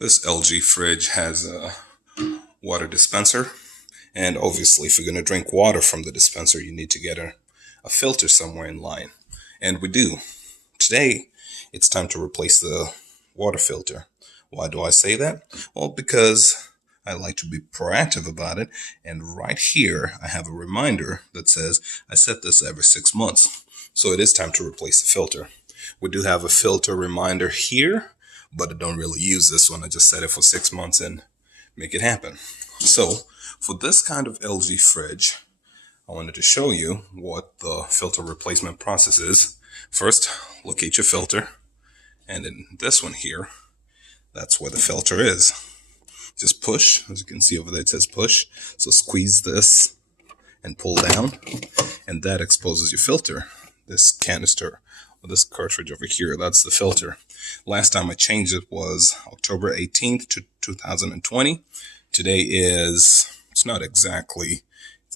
This LG fridge has a water dispenser, and obviously if you're going to drink water from the dispenser, you need to get a filter somewhere in line. And we do. Today, it's time to replace the water filter. Why do I say that? Well, because I like to be proactive about it, and right here I have a reminder that says I set this every 6 months. So it is time to replace the filter. We do have a filter reminder here, but I don't really use this one. I just set it for 6 months and make it happen. So for this kind of LG fridge, I wanted to show you what the filter replacement process is. First, locate your filter, and in this one here, that's where the filter is. Just push, as you can see over there, it says push. So squeeze this and pull down, and that exposes your filter. This canister, or this cartridge over here, that's the filter. Last time I changed it was October 18th to 2020. Today it's not exactly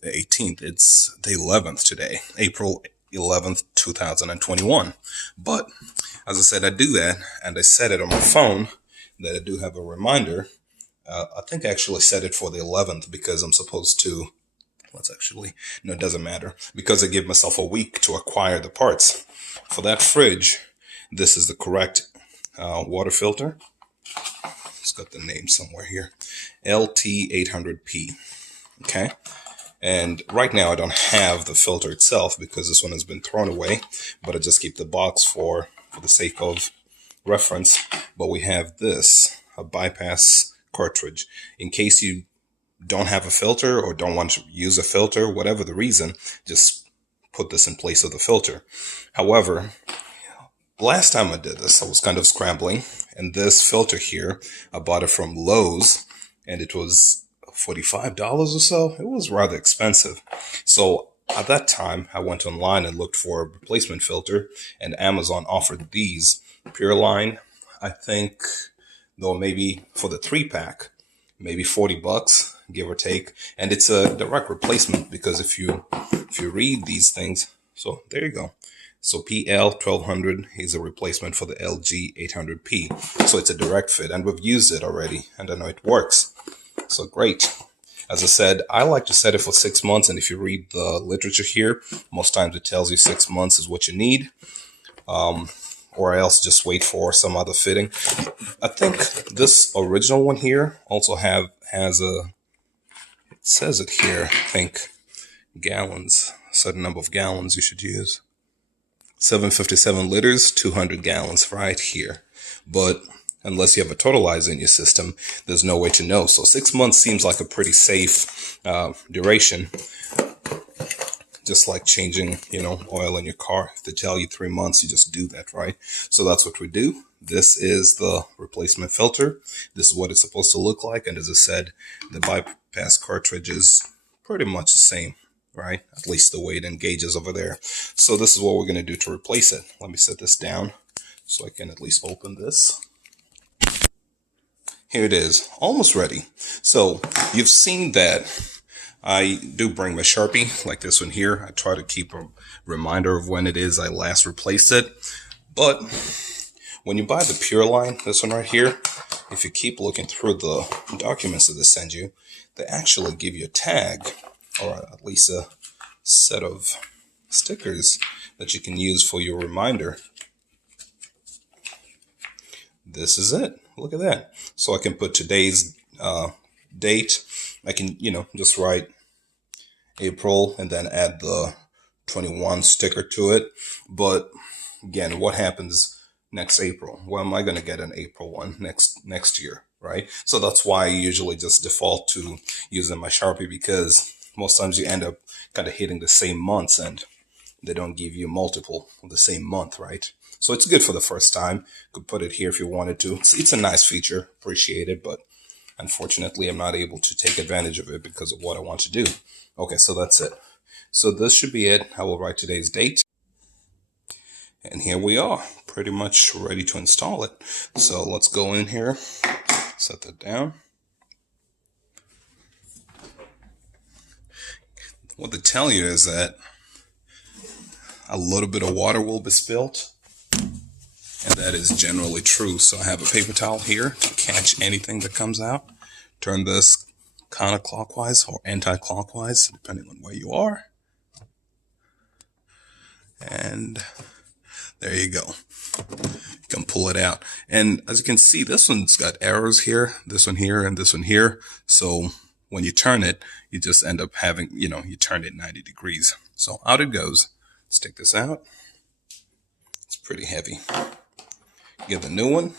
the 18th, it's the 11th today, April 11th, 2021. But as I said, I do that, and I set it on my phone that I do have a reminder. I think I actually set it for the 11th because I'm supposed to, no, it doesn't matter, because I give myself a week to acquire the parts. For that fridge, this is the correct water filter. It's got the name somewhere here, LT800P. Okay. And right now I don't have the filter itself because this one has been thrown away, but I just keep the box for the sake of reference. But we have this, a bypass cartridge. In case you don't have a filter or don't want to use a filter, whatever the reason, just put this in place of the filter. However, last time I did this, I was kind of scrambling, and this filter here, I bought it from Lowe's, and it was $45 or so. It was rather expensive. So at that time, I went online and looked for a replacement filter, and Amazon offered these Pureline. I think, though, maybe for the 3-pack, maybe $40, give or take. And it's a direct replacement because if you read these things, so there you go. So PL1200 is a replacement for the LG 800P. So it's a direct fit, and we've used it already, and I know it works. So great. As I said, I like to set it for 6 months, and if you read the literature here, most times it tells you 6 months is what you need, or else just wait for some other fitting. I think this original one here also has a, it says it here, I think, gallons, a certain number of gallons you should use. 757 liters, 200 gallons right here. But unless you have a totalizer in your system, there's no way to know. So 6 months seems like a pretty safe duration. Just like changing, oil in your car. If they tell you 3 months, you just do that, right? So that's what we do. This is the replacement filter. This is what it's supposed to look like. And as I said, the bypass cartridge is pretty much the same, right? At least the way it engages over there. So this is what we're going to do to replace it. Let me set this down so I can at least open this. Here it is, almost ready. So you've seen that I do bring my Sharpie, like this one here. I try to keep a reminder of when it is I last replaced it. But when you buy the Pureline, this one right here, if you keep looking through the documents that they send you, they actually give you a tag, or at least a set of stickers that you can use for your reminder. This is it. Look at that. So I can put today's date. I can, just write April and then add the 21 sticker to it. But again, what happens next April? Well, am I going to get an April one next year, right? So that's why I usually just default to using my Sharpie, because most times you end up kind of hitting the same months and they don't give you multiple of the same month, right? So it's good for the first time. You could put it here if you wanted to. It's a nice feature, appreciate it, but unfortunately I'm not able to take advantage of it because of what I want to do. Okay, so that's it. So this should be it. I will write today's date. And here we are, pretty much ready to install it. So let's go in here, set that down. What they tell you is that a little bit of water will be spilt. And that is generally true. So I have a paper towel here to catch anything that comes out. Turn this counterclockwise or anti-clockwise, depending on where you are. And there you go. You can pull it out. And as you can see, this one's got arrows here, this one here, and this one here. So when you turn it, you just end up having, you turn it 90 degrees. So out it goes. Let's take this out. It's pretty heavy. Get the new one.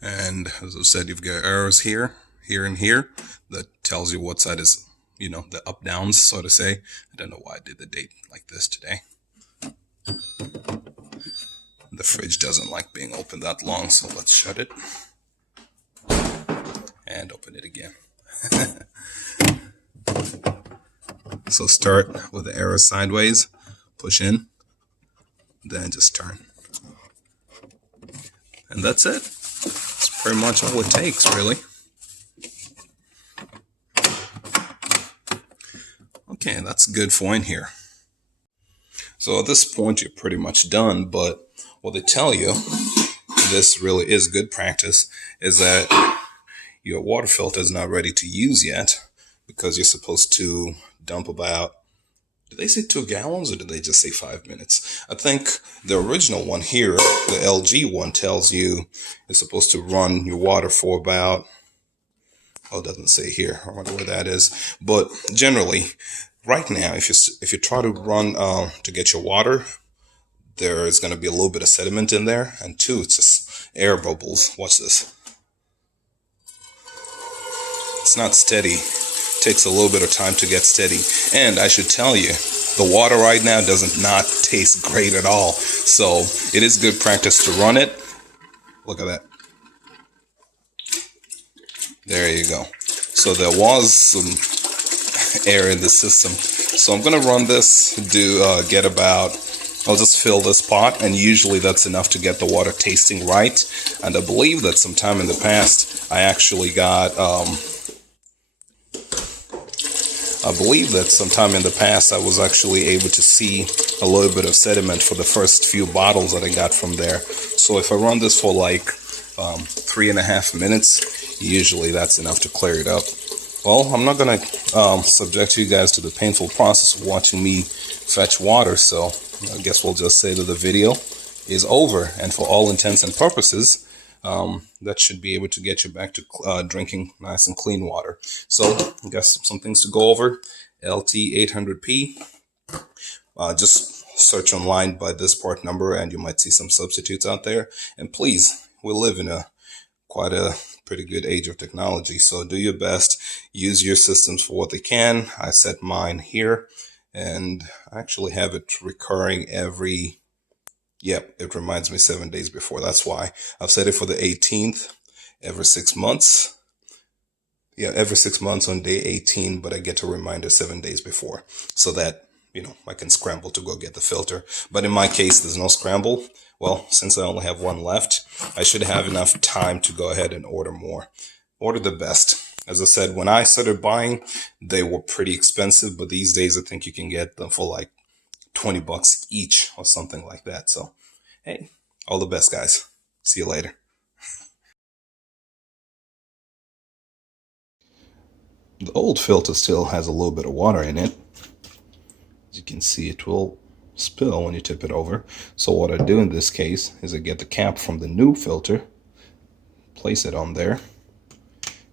And as I said, you've got arrows here, here, and here that tells you what side is, the up downs, so to say. I don't know why I did the date like this today. The fridge doesn't like being open that long, so let's shut it. And open it again. So start with the arrow sideways, push in, then just turn. And that's it. That's pretty much all it takes, really. Okay, that's good for in here. So at this point, you're pretty much done, but what they tell you, this really is good practice, is that your water filter is not ready to use yet, because you're supposed to dump about, did they say 2 gallons or did they just say 5 minutes? I think the original one here, the LG one, tells you you're supposed to run your water for about, it doesn't say here, I wonder where that is. But generally, right now, if you try to run to get your water, there is going to be a little bit of sediment in there, and 2, it's just air bubbles. Watch this. It's not steady. It takes a little bit of time to get steady. And I should tell you, the water right now doesn't not taste great at all. So it is good practice to run it. Look at that. There you go. So there was some air in the system. So I'm going to run this, get about, I'll just fill this pot, and usually that's enough to get the water tasting right. And I believe that sometime in the past, I was actually able to see a little bit of sediment for the first few bottles that I got from there. So if I run this for like 3.5 minutes, usually that's enough to clear it up. Well, I'm not going to subject you guys to the painful process of watching me fetch water, so I guess we'll just say that the video is over. And for all intents and purposes, that should be able to get you back to drinking nice and clean water. So I guess some things to go over. LT800P. Just search online by this part number and you might see some substitutes out there. And please, we live in quite a pretty good age of technology. So do your best. Use your systems for what they can. I set mine here, and I actually have it recurring it reminds me 7 days before. That's why I've set it for the 18th every 6 months. Yeah, every 6 months on day 18, but I get a reminder 7 days before, so that, I can scramble to go get the filter. But in my case, there's no scramble. Well, since I only have one left, I should have enough time to go ahead and order more. Order the best. As I said, when I started buying, they were pretty expensive, but these days I think you can get them for like $20 each or something like that. So, hey, all the best, guys. See you later. The old filter still has a little bit of water in it. As you can see, it will spill when you tip it over. So what I do in this case is I get the cap from the new filter, place it on there,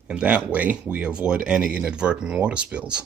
and that way we avoid any inadvertent water spills.